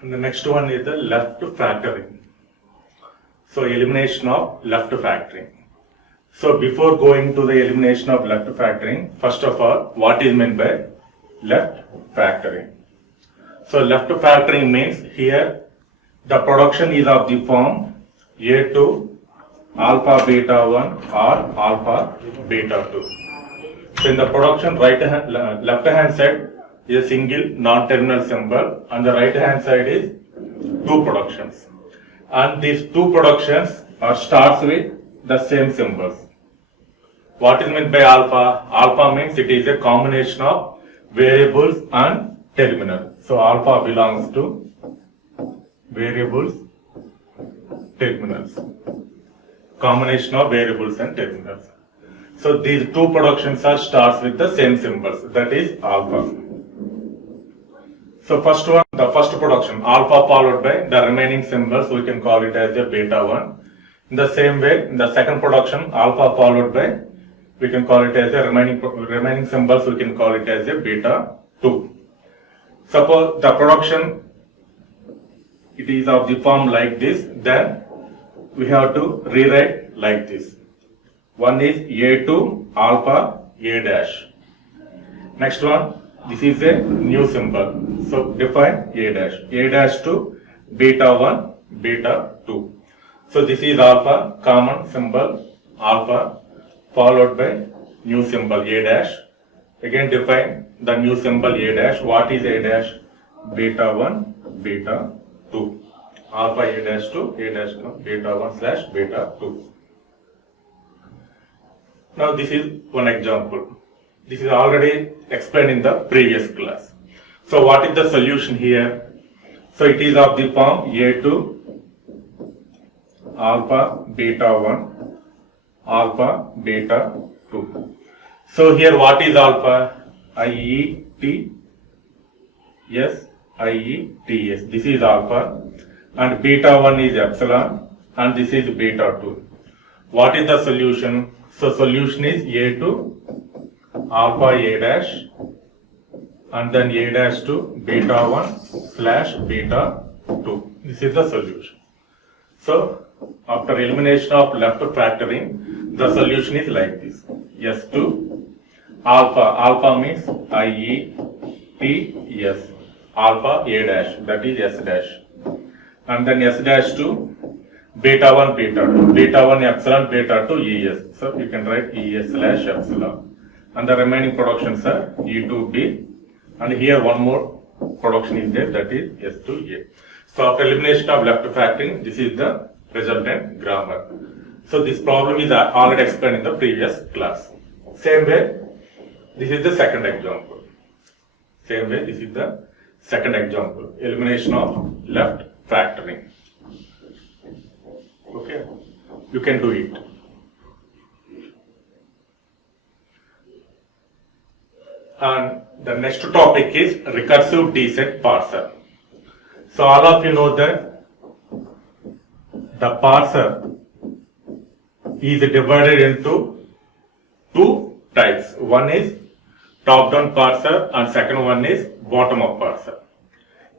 And the next one is the left factoring. So elimination of left factoring. So before going to the elimination of left factoring, first of all, what is meant by left factoring? So left factoring means here the production is of the form A2 alpha beta 1 or alpha beta 2. So in the production left hand side is a single non-terminal symbol and the right hand side is two productions. And these two productions are starts with the same symbols. What is meant by alpha? Alpha means it is a combination of variables and terminal. So alpha belongs to variables, terminals. Combination of variables and terminals. So these two productions are starts with the same symbols, that is alpha. So first one, the first production, alpha followed by the remaining symbols, we can call it as a beta 1. In the same way, in the second production, alpha followed by, we can call it as a remaining symbols, we can call it as a beta 2. Suppose the production, it is of the form like this, then we have to rewrite like this. One is A2 alpha A dash. Next one, this is a new symbol. So define A dash. A dash to beta 1, beta 2. So this is alpha, common symbol alpha followed by new symbol A dash. Again define the new symbol A dash. What is A dash? Beta 1, beta 2. Alpha A dash to A dash beta 1 slash beta 2. Now this is one example. This is already explained in the previous class. So what is the solution here? So it is of the form A2 alpha beta 1 alpha beta 2. So here what is alpha? IET yes IETS. This is alpha and beta 1 is epsilon and this is beta 2. What is the solution? So solution is A2 alpha A dash and then A dash to beta 1 slash beta 2. This is the solution. So after elimination of left factoring, the solution is like this. S2 alpha means IETS alpha A dash, that is S dash, and then S dash to beta 1 beta 2, beta 1 epsilon beta 2 ES. So you can write ES slash epsilon. And the remaining productions are E2B, and here one more production is there, that is S2A. So after elimination of left factoring, this is the resultant grammar. So this problem is already explained in the previous class. Same way, this is the second example. Same way, this is the second example. Elimination of left factoring. Okay, you can do it. And the next topic is recursive descent parser. So all of you know that the parser is divided into two types. One is top-down parser and second one is bottom-up parser.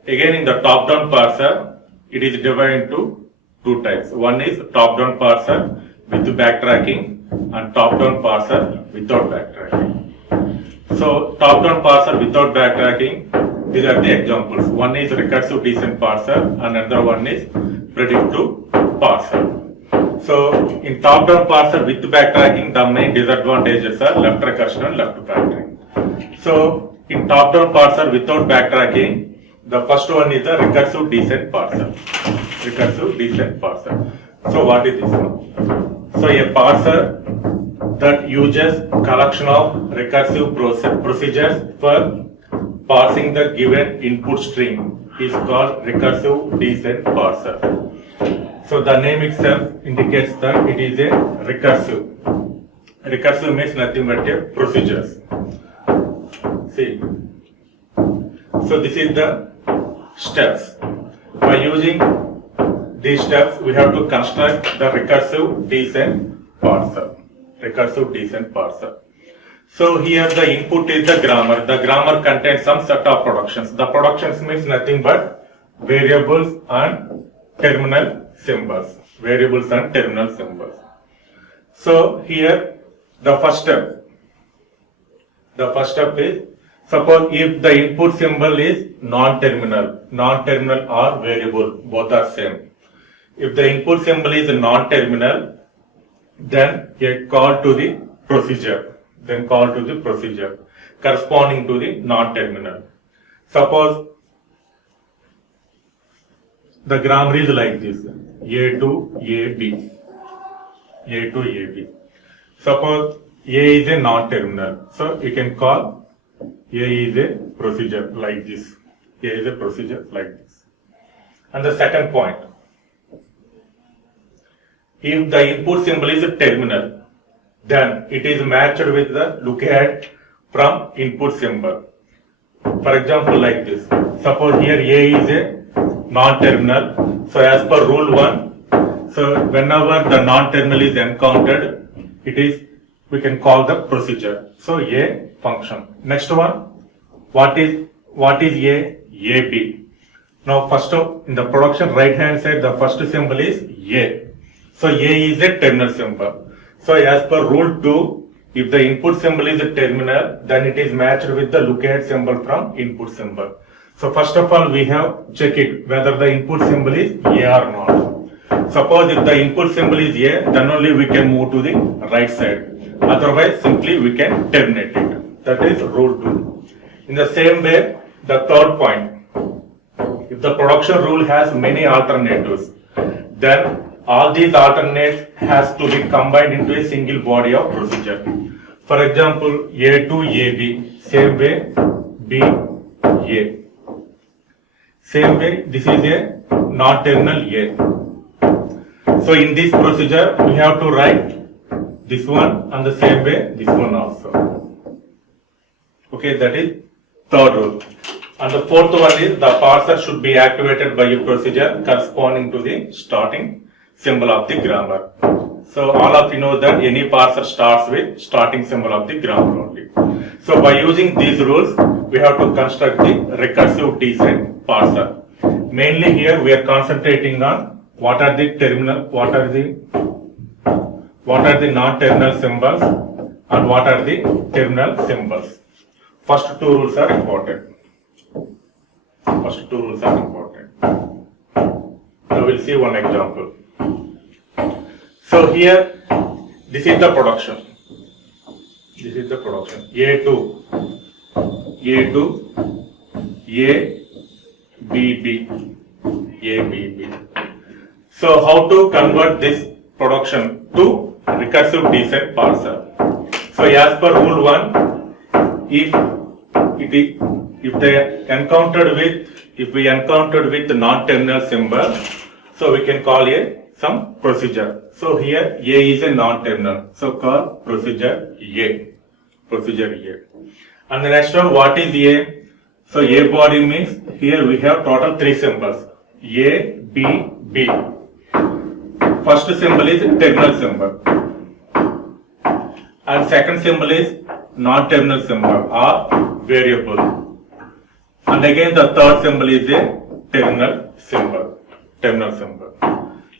Again in the top-down parser, it is divided into two types. One is top-down parser with backtracking and top-down parser without backtracking. So top-down parser without backtracking, these are the examples. One is recursive descent parser and another one is predictive parser. So in top-down parser with backtracking, the main disadvantages are left recursion and left factoring. So in top-down parser without backtracking, the first one is the recursive descent parser. Recursive descent parser. So what is this one? So a parser that uses collection of recursive procedures for parsing the given input stream is called recursive descent parser. So the name itself indicates that it is a recursive. Recursive means nothing but a procedures. See. So this is the steps. By using these steps, we have to construct the recursive descent parser. Recursive descent parser. So here the input is the grammar. The grammar contains some set of productions. The productions means nothing but variables and terminal symbols. Variables and terminal symbols. So here the first step is, suppose if the input symbol is non-terminal or variable, both are same. If the input symbol is non-terminal, then call to the procedure. Corresponding to the non-terminal. Suppose the grammar is like this: A to AB. Suppose A is a non-terminal, so you can call A is a procedure like this. And the second point, if the input symbol is a terminal, then it is matched with the lookahead from input symbol. For example, like this. Suppose here A is a non-terminal. So as per rule 1, so whenever the non-terminal is encountered, we can call the procedure. So A function. Next one, what is A? AB. Now first in the production right hand side, the first symbol is A. So A is a terminal symbol. So as per rule 2, if the input symbol is a terminal, then it is matched with the lookahead symbol from input symbol. So first of all, we have check it whether the input symbol is A or not. Suppose if the input symbol is A, then only we can move to the right side. Otherwise, simply we can terminate it. That is rule 2. In the same way, the third point, if the production rule has many alternatives, then all these alternates has to be combined into a single body of procedure. For example, A to AB, same way B, A. Same way, this is a non-terminal A. So in this procedure, we have to write this one and the same way this one also. Okay, that is third rule. And the fourth one is the parser should be activated by a procedure corresponding to the starting symbol of the grammar. So all of you know that any parser starts with starting symbol of the grammar only. So by using these rules, we have to construct the recursive descent parser. Mainly here we are concentrating on what are the non-terminal symbols and what are the terminal symbols. First two rules are important. Now we'll see one example. So here, this is the production. A to ABB. So how to convert this production to recursive descent parser? So as per rule 1, if we encountered with the non-terminal symbol, so we can call some procedure. So here A is a non-terminal, so call procedure A. And the next one, what is A? So A body means here we have total 3 symbols, A, B, B. First symbol is terminal symbol, and second symbol is non-terminal symbol or variable, and again the third symbol is a terminal symbol.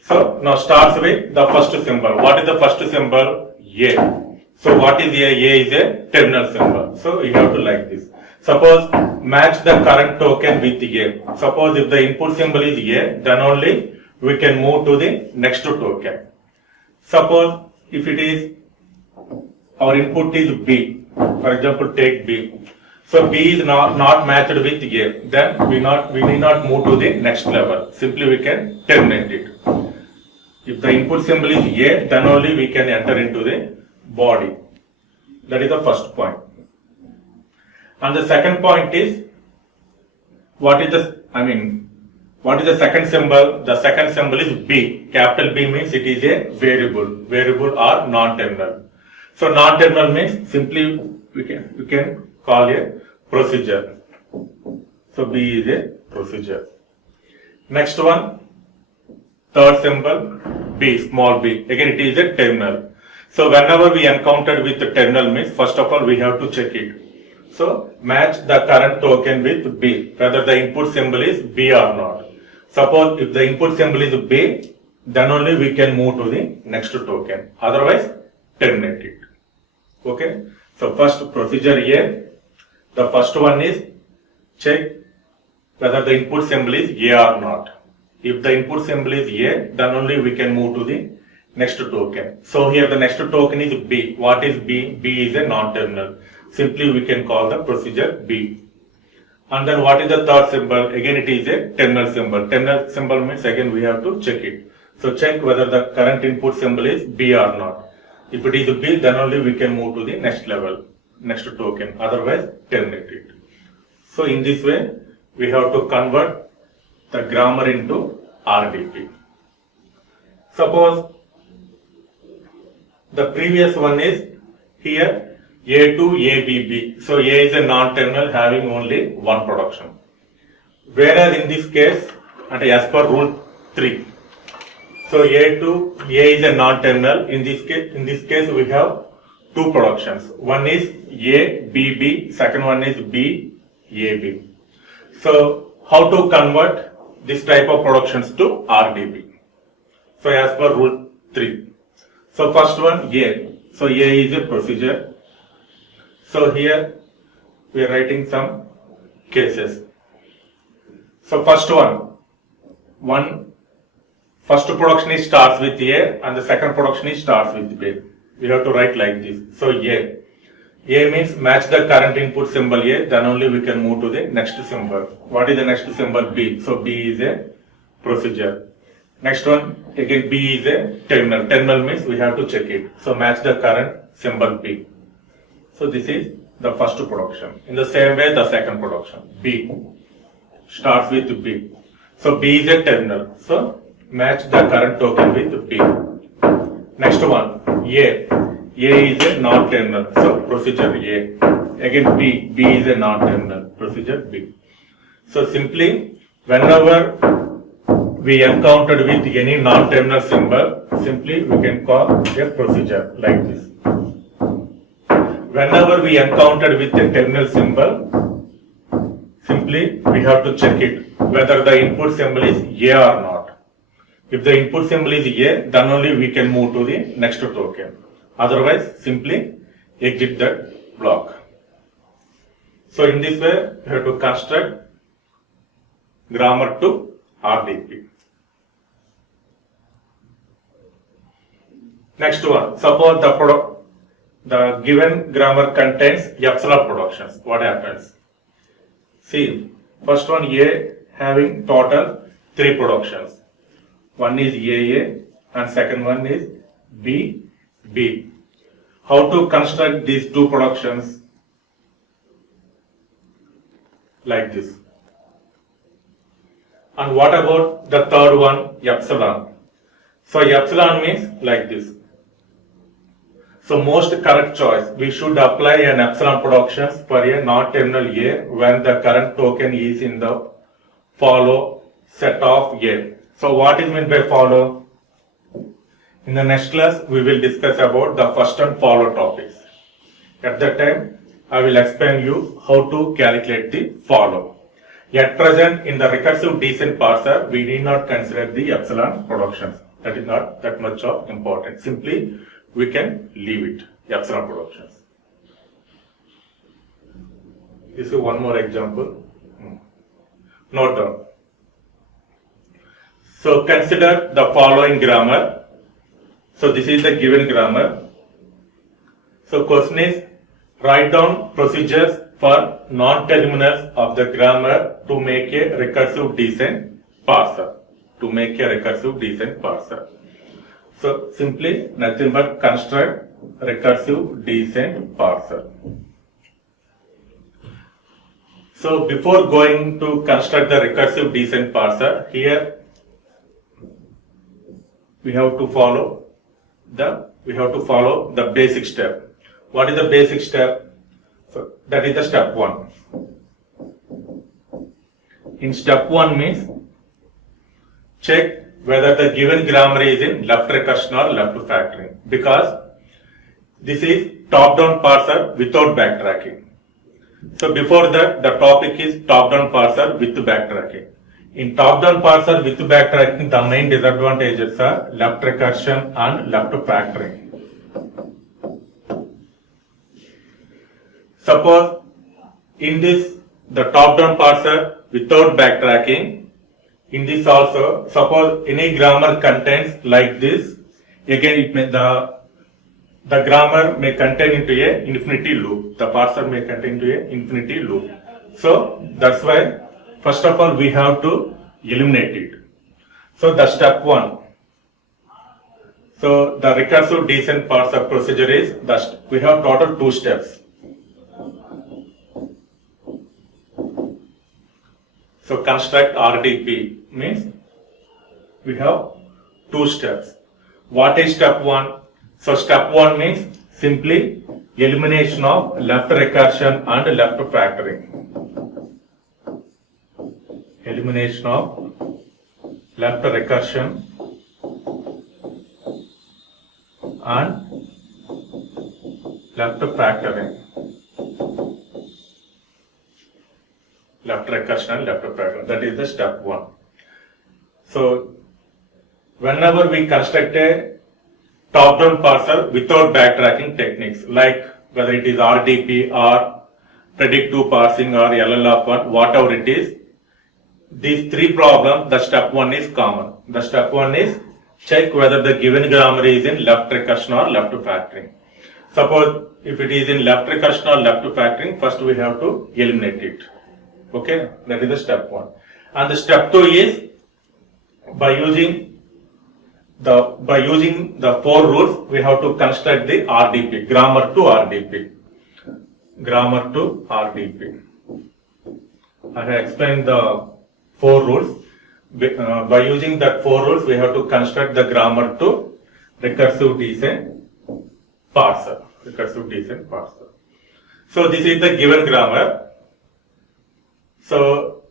So now starts with the first symbol. What is the first symbol? A. So what is A? A is a terminal symbol. So you have to like this. Suppose match the current token with A. Suppose if the input symbol is A, then only we can move to the next token. Suppose if it is our input is B, for example take B. So B is not matched with A, then we need not move to the next level. Simply we can terminate it. If the input symbol is A, then only we can enter into the body. That is the first point. And the second point is, what is the second symbol? The second symbol is B. Capital B means it is a variable or non-terminal. So non-terminal means simply we can call a procedure. So B is a procedure. Next one, third symbol, B, small b. Again it is a terminal. So whenever we encountered with the terminal means, first of all we have to check it. So match the current token with B, whether the input symbol is B or not. Suppose if the input symbol is B, then only we can move to the next token. Otherwise, terminate it. Okay. So first procedure here, the first one is check whether the input symbol is A or not. If the input symbol is A, then only we can move to the next token. So here the next token is B. What is B? B is a non-terminal. Simply we can call the procedure B. And then what is the third symbol? Again it is a terminal symbol. Terminal symbol means again we have to check it. So check whether the current input symbol is B or not. If it is B, then only we can move to the next level, next token. Otherwise, terminate it. So in this way, we have to convert the grammar into RDP. Suppose the previous one is here A to ABB. So A is a non-terminal having only one production. Whereas in this case, and as per rule 3. So A to A is a non-terminal. In this case we have two productions. One is ABB, second one is BAB. So how to convert this type of productions to RDP? So as per rule 3. So first one A. So A is a procedure. So here we are writing some cases. So first first production is starts with A and the second production is starts with B. We have to write like this. So A means match the current input symbol A, then only we can move to the next symbol. What is the next symbol? B. So B is a procedure. Next one, again B is a terminal. Terminal means we have to check it. So match the current symbol B. So this is the first production. In the same way, the second production, B starts with B. So B is a terminal. So match the current token with B. Next one, A. A is a non-terminal. So procedure A. Again B. B is a non-terminal. Procedure B. So simply, whenever we encountered with any non-terminal symbol, simply we can call a procedure like this. Whenever we encountered with a terminal symbol, simply we have to check it whether the input symbol is A or not. If the input symbol is A, then only we can move to the next token. Otherwise, simply exit that block. So in this way, we have to construct grammar to RDP. Next one, suppose the given grammar contains epsilon productions. What happens? See, first one A having total 3 productions. One is AA and second one is BB. How to construct these two productions? Like this. And what about the third one, epsilon? So epsilon means like this. So most correct choice, we should apply an epsilon productions for a non-terminal A when the current token is in the follow set of A. So what is meant by follow? In the next class, we will discuss about the first and follow topics. At that time, I will explain you how to calculate the follow. At present, in the recursive descent parser, we need not consider the epsilon productions. That is not that much of importance. Simply, we can leave it, epsilon productions. This is one more example. Note down. So consider the following grammar. So this is the given grammar. So question is, write down procedures for non-terminals of the grammar to make a recursive descent parser. So simply nothing but construct recursive descent parser. So before going to construct the recursive descent parser, here we have to follow the basic step. What is the basic step? So that is the step 1. In step 1 means check whether the given grammar is in left recursion or left factoring, because this is top-down parser without backtracking. So before that, the topic is top-down parser with backtracking. In top-down parser with backtracking, the main disadvantages are left recursion and left factoring. Suppose in this, the top-down parser without backtracking, in this also, suppose any grammar contains like this, again it may, the grammar may contain into a infinity loop. The parser may contain into a infinity loop. So that's why first of all we have to eliminate it. So the step 1. So the recursive descent parser procedure is we have total 2 steps. So construct RDP means we have 2 steps. What is step 1? So step 1 means simply elimination of left recursion and left factoring. Elimination of left recursion and left factoring. Left recursion and left factoring. That is the step 1. So whenever we construct a top-down parser without backtracking techniques, like whether it is RDP or predict2 parsing or LLF1, whatever it is, these 3 problems, the step 1 is common. The step 1 is check whether the given grammar is in left recursion or left factoring. Suppose if it is in left recursion or left factoring, first we have to eliminate it. Okay, that is the step 1. And the step 2 is by using the 4 rules, we have to construct the RDP, grammar to RDP. Grammar to RDP. I have explained the 4 rules. By using that 4 rules, we have to construct the grammar to recursive descent parser. Recursive descent parser. So this is the given grammar. So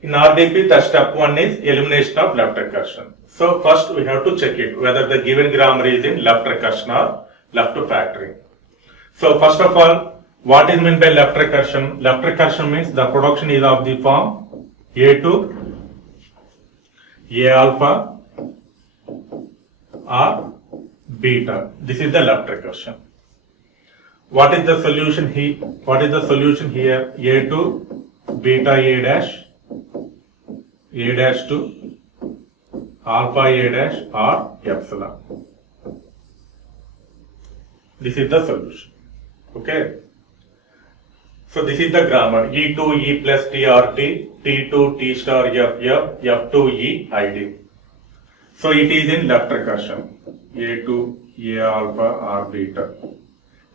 in RDP, the step 1 is elimination of left recursion. So first we have to check it whether the given grammar is in left recursion or left factoring. So first of all, what is meant by left recursion? Left recursion means the production is of the form A to A alpha or beta. This is the left recursion. What is the solution here? What is the solution here? A to beta A dash to alpha A dash or epsilon. This is the solution. Okay. So this is the grammar E to E plus T R T, T to T star F F, F to E ID. So it is in left recursion. A to A alpha or beta.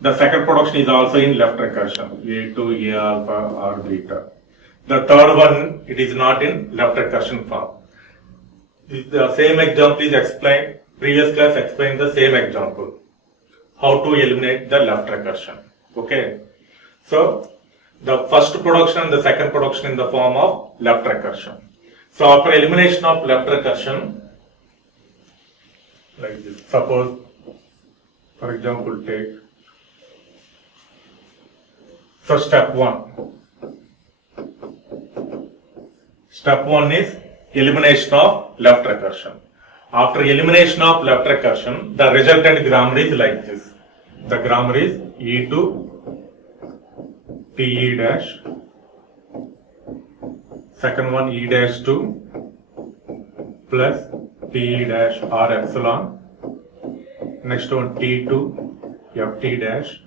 The second production is also in left recursion. A to A alpha or beta. The third one, it is not in left recursion form. The same example is explained, previous class explained the same example. How to eliminate the left recursion. Okay. So, the first production and the second production in the form of left recursion. So, after elimination of left recursion, like this, suppose, for example, take, so step 1. Step 1 is elimination of left recursion. After elimination of left recursion, the resultant grammar is like this. The grammar is E to TE dash. Second one E dash to plus TE dash R epsilon. Next one T to FT dash.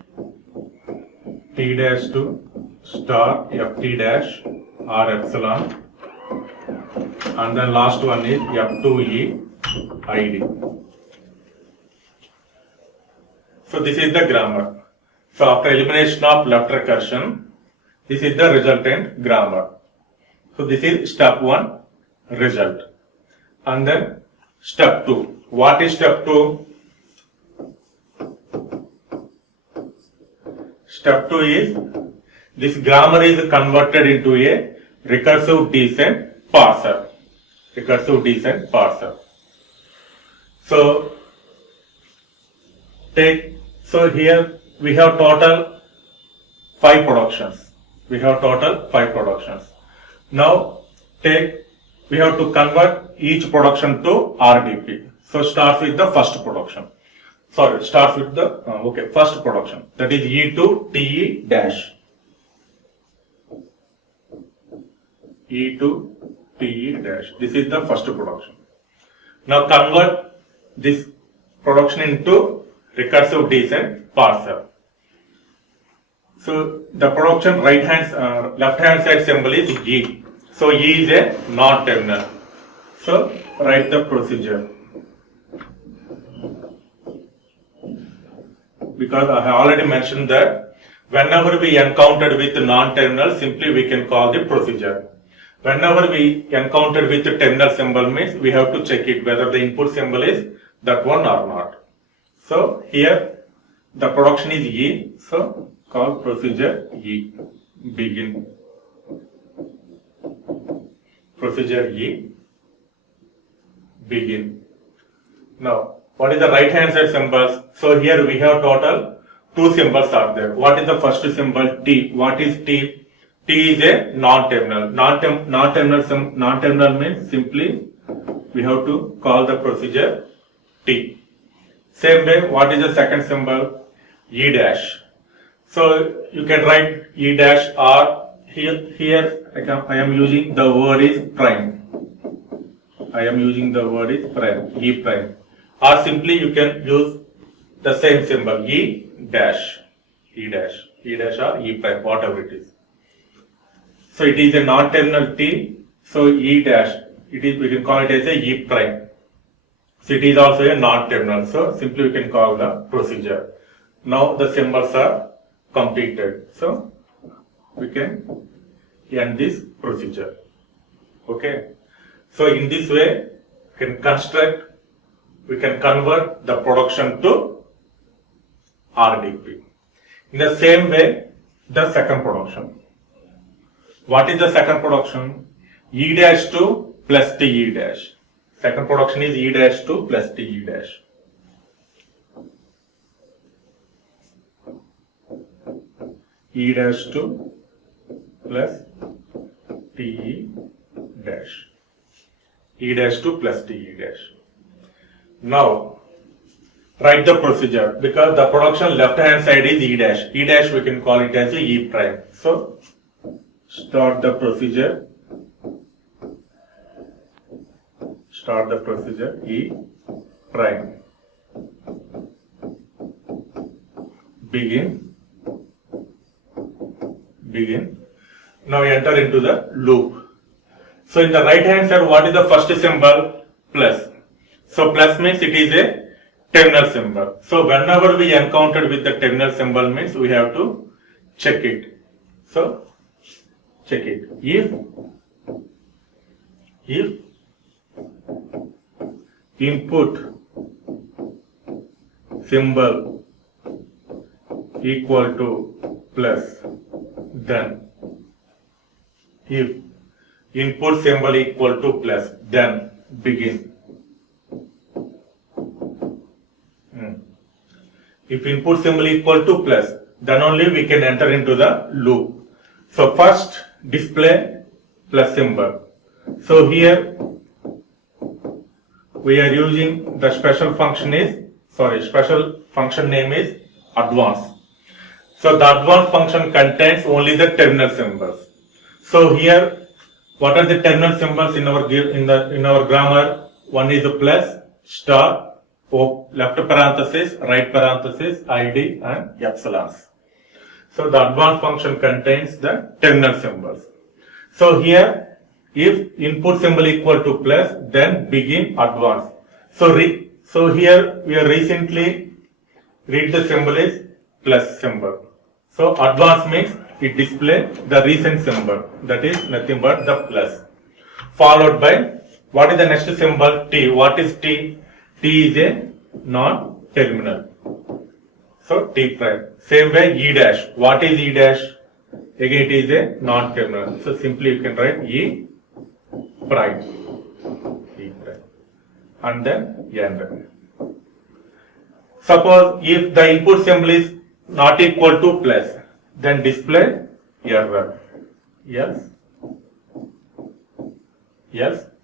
T dash to star FT dash R epsilon. And then last one is F2E ID. So this is the grammar. So after elimination of left recursion, this is the resultant grammar. So this is step 1 result. And then step 2. What is step 2? Step 2 is this grammar is converted into a recursive descent parser. Recursive descent parser. So here we have total 5 productions. Now take we have to convert each production to RDP. So starts with the first production. Sorry, starts with the first production, that is E to TE dash. E to TE dash. This is the first production. Now convert this production into recursive descent parser. So the production left hand side symbol is E. So E is a non-terminal. So write the procedure. Because I have already mentioned that whenever we encountered with non-terminal, simply we can call the procedure. Whenever we encountered with the terminal symbol means we have to check it whether the input symbol is that one or not. So here the production is E, so call procedure E. Begin. Procedure E. Begin. Now, what is the right hand side symbols? So here we have total 2 symbols are there. What is the first symbol? T. What is T? T is a non-terminal. Non-terminal means simply we have to call the procedure T. Same way, what is the second symbol? E dash. So you can write E dash or here I am using the word is prime. I am using the word is prime, E prime. Or simply you can use the same symbol, E dash, E dash, E dash or E prime, whatever it is. So it is a non-terminal T, so E dash, we can call it as a E prime. So it is also a non-terminal, so simply we can call the procedure. Now the symbols are completed, so we can end this procedure. Okay. So in this way, we can convert the production to RDP. In the same way, the second production. What is the second production? E dash 2 plus TE dash. Second production is E dash 2 plus TE dash. E dash 2 plus TE dash. E dash 2 plus TE dash. Now, write the procedure because the production left hand side is E dash. E dash we can call it as a E prime. So, start the procedure. Start the procedure E prime. Begin. Now enter into the loop. So in the right hand side, what is the first symbol? Plus. So plus means it is a terminal symbol. So whenever we encountered with the terminal symbol means we have to check it. So check it. If input symbol equal to plus, then if input symbol equal to plus, then begin. If input symbol equal to plus, then only we can enter into the loop. So first display plus symbol. So here we are using the special function name is advance. So the advance function contains only the terminal symbols. So here, what are the terminal symbols in our grammar? One is a plus, star, left parenthesis, right parenthesis, ID and epsilons. So the advance function contains the terminal symbols. So here, if input symbol equal to plus, then begin advance. So here we are recently read the symbol is plus symbol. So advance means it display the recent symbol, that is nothing but the plus. Followed by, what is the next symbol? T. What is T? T is a non-terminal. So T prime. Same way E dash. What is E dash? Again it is a non-terminal. So simply you can write E prime. E prime. And then end. Suppose if the input symbol is not equal to plus, then display error. Yes.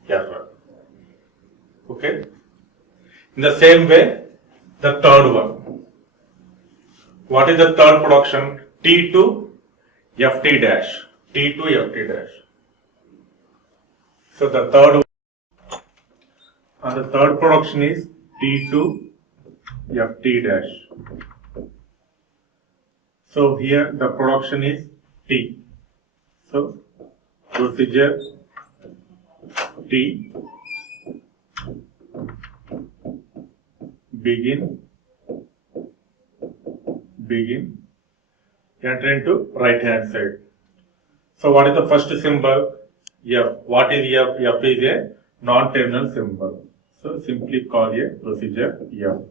error. Okay. In the same way, the third one. What is the third production? T to Ft dash. T to Ft dash. So the third and the third production is T to Ft dash. So here the production is T. So procedure T, begin, enter into right hand side. So what is the first symbol? F. What is F? F is a non-terminal symbol. So simply call a procedure F.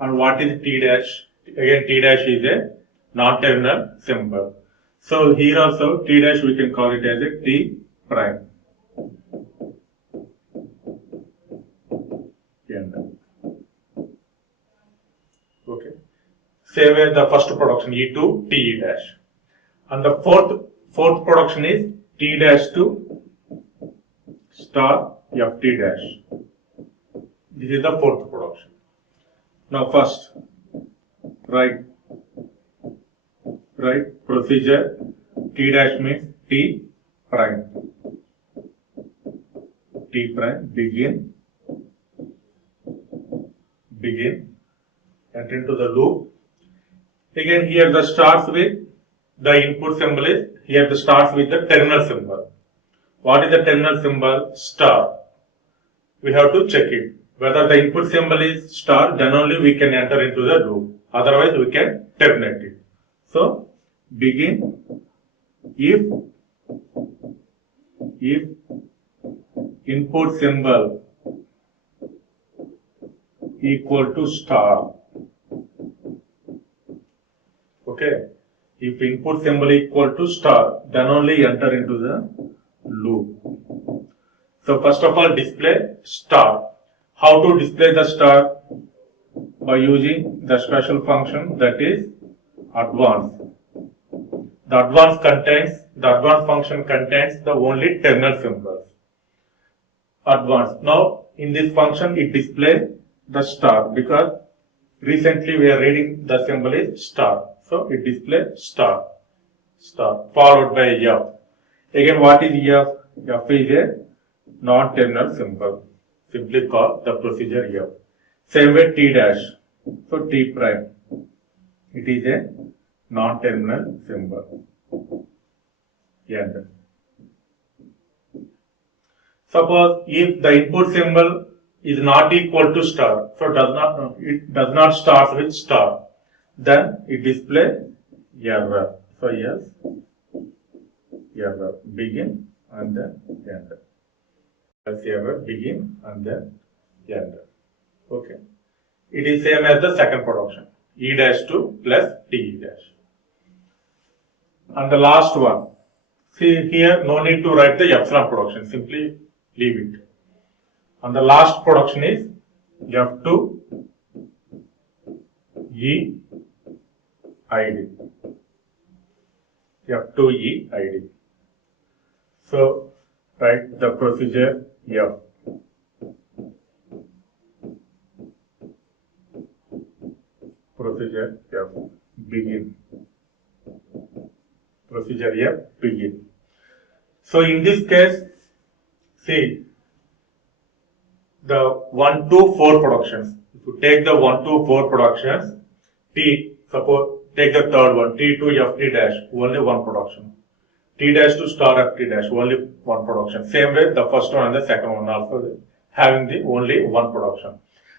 And what is T dash? Again T dash is a non-terminal symbol. So here also T dash we can call it as a T prime. Okay. Same way the first production E to T dash. And the fourth production is T dash to star Ft dash. This is the fourth production. Now first write procedure T dash means T prime. T prime, begin, enter into the loop. Again here the starts with the input symbol is, here the starts with the terminal symbol. What is the terminal symbol? Star. We have to check it. Whether the input symbol is star, then only we can enter into the loop. Otherwise we can terminate it. So begin if input symbol equal to star. Okay. If input symbol equal to star, then only enter into the loop. So first of all display star. How to display the star? By using the special function that is advance. The advance function contains the only terminal symbols. Advance. Now in this function it displays the star because recently we are reading the symbol is star. So it displays star followed by F. Again what is F? F is a non-terminal symbol. Simply call the procedure F. Same way T dash. So T prime. It is a non-terminal symbol. Enter. Suppose if the input symbol is not equal to star, so it does not start with star, then it displays error. So yes, error, begin and then enter. Yes, error, begin and then enter. Okay. It is same as the second production. E dash 2 plus T dash. And the last one. See here, no need to write the epsilon production. Simply leave it. And the last production is F2 E ID. F2 E ID. So write the procedure F. Procedure F. Begin. Procedure F. Begin. So in this case, see the 1 to 4 productions. If you take the 1 to 4 productions, T, suppose take the third one, T to Ft dash, only one production. T dash to star Ft dash, only one production. Same way the first one and the second one also having the only one production.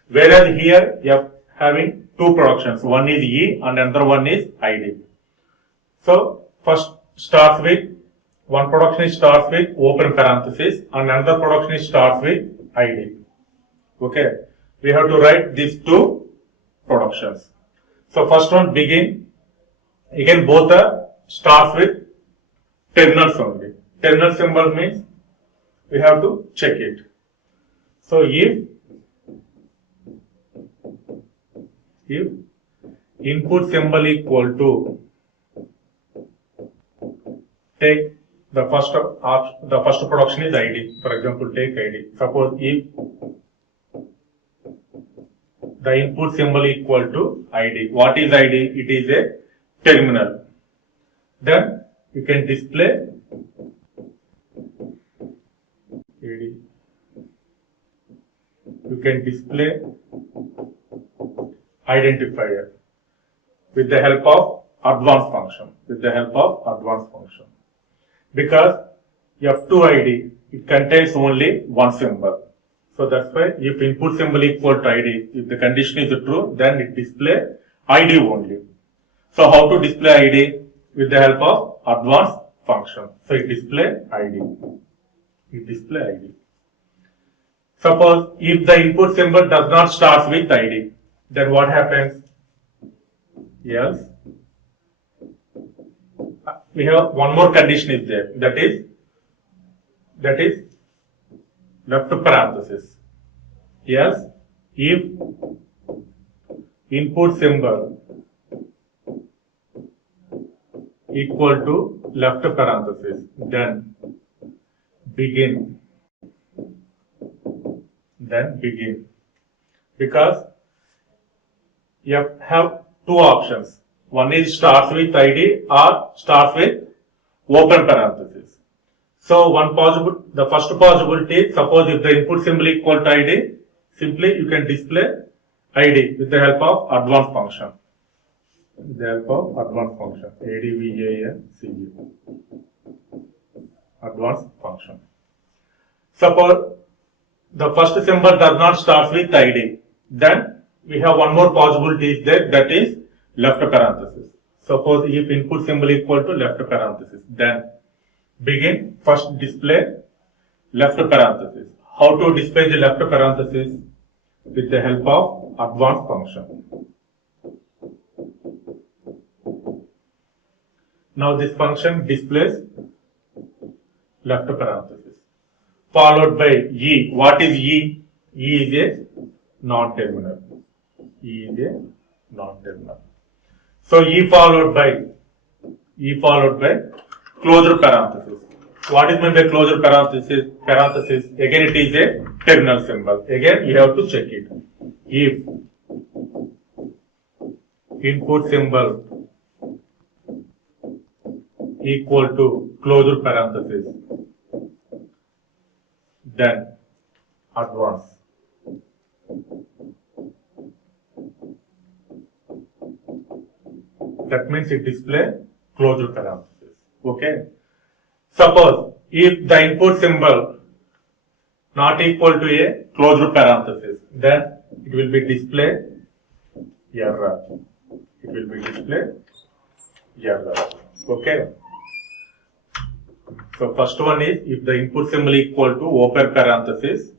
Whereas here you are having two productions. One is E and another one is ID. So first starts with, one production starts with open parenthesis and another production starts with ID. Okay. We have to write these two productions. So first one begin. Again both are starts with terminals only. Terminal symbol means we have to check it. So if input symbol equal to, take the first production is ID. For example, take ID. Suppose if the input symbol equal to ID. What is ID? It is a terminal. Then you can display ID. You can display identifier with the help of advanced function. Because F2 ID, it contains only one symbol. So that's why if input symbol equal to ID, if the condition is true, then it display ID only. So how to display ID? With the help of advanced function. So it display ID. Suppose if the input symbol does not start with ID, then what happens? Yes. We have one more condition is there. That is left parenthesis. Yes. If input symbol equal to left parenthesis, then begin. Because you have two options. One is starts with ID or starts with open parenthesis. So the first possibility, suppose if the input symbol equal to ID, simply you can display ID with the help of advanced function. ADVANCE. Advanced function. Suppose the first symbol does not start with ID, then we have one more possibility is there, that is left parenthesis. Suppose if input symbol equal to left parenthesis, then begin first display left parenthesis. How to display the left parenthesis? With the help of advanced function. Now this function displays left parenthesis. Followed by E. What is E? E is a non-terminal. So E followed by closure parenthesis. What is meant by closure parenthesis? Again it is a terminal symbol. Again you have to check it. If input symbol equal to closure parenthesis, then advance. That means it display closure parenthesis. Okay. Suppose if the input symbol not equal to a closure parenthesis, then it will be display error. Okay. So first one is if the input symbol equal to open parenthesis,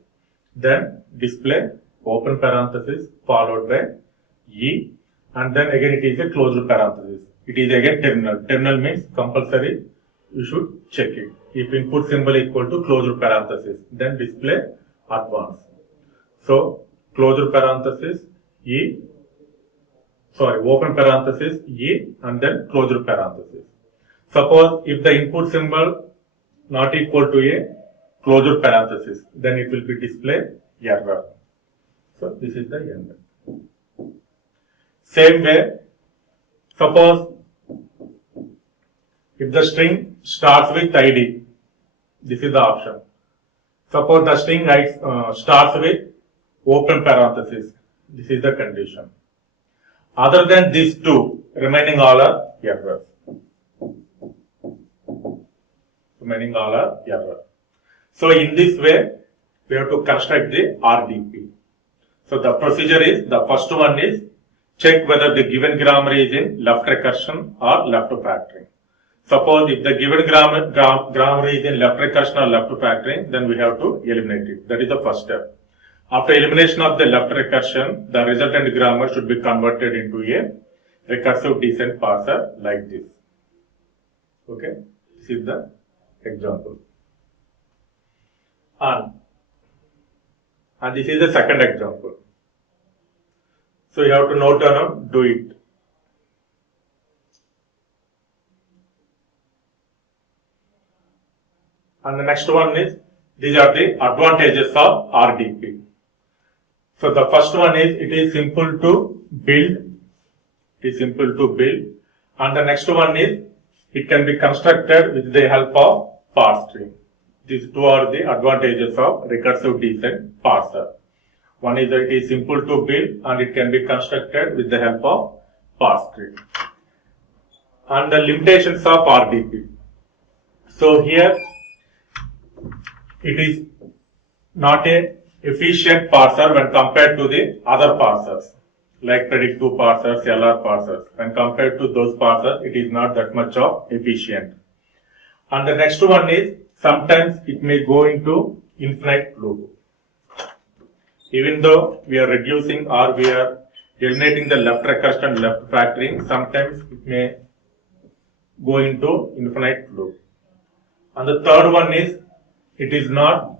then display open parenthesis followed by E, and then again it is a closure parenthesis. It is again terminal. Terminal means compulsory you should check it. If input symbol equal to closure parenthesis, then display advance. So closure parenthesis E, open parenthesis E, and then closure parenthesis. Suppose if the input symbol not equal to a closure parenthesis, then it will be display error. So this is the end. Same way, suppose if the string starts with ID, this is the option. Suppose the string starts with open parenthesis, this is the condition. Other than these two, remaining all are errors. So in this way, we have to construct the RDP. So the procedure is, the first one is check whether the given grammar is in left recursion or left factoring. Suppose if the given grammar is in left recursion or left factoring, then we have to eliminate it. That is the first step. After elimination of the left recursion, the resultant grammar should be converted into a recursive descent parser like this. Okay, this is the example. And this is the second example. So you have to note down, do it. And the next one is, these are the advantages of RDP. So the first one is, it is simple to build. It is simple to build. And the next one is, it can be constructed with the help of parse tree. These two are the advantages of recursive descent parser. One is that it is simple to build and it can be constructed with the help of parse tree. And the limitations of RDP. So here, it is not a efficient parser when compared to the other parsers, like predictive parsers, LR parsers. When compared to those parsers, it is not that much of efficient. And the next one is, sometimes it may go into infinite loop. Even though we are reducing or we are eliminating the left recursion and left factoring, sometimes it may go into infinite loop. And the third one is, it is not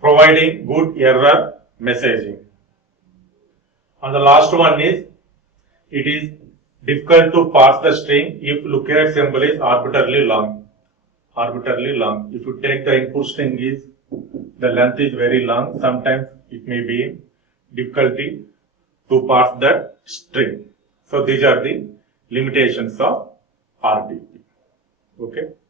providing good error messaging. And the last one is, it is difficult to parse the string if lookup symbol is arbitrarily long. Arbitrarily long. If you take the input string is, the length is very long, sometimes it may be difficulty to parse that string. So these are the limitations of RDP. Okay.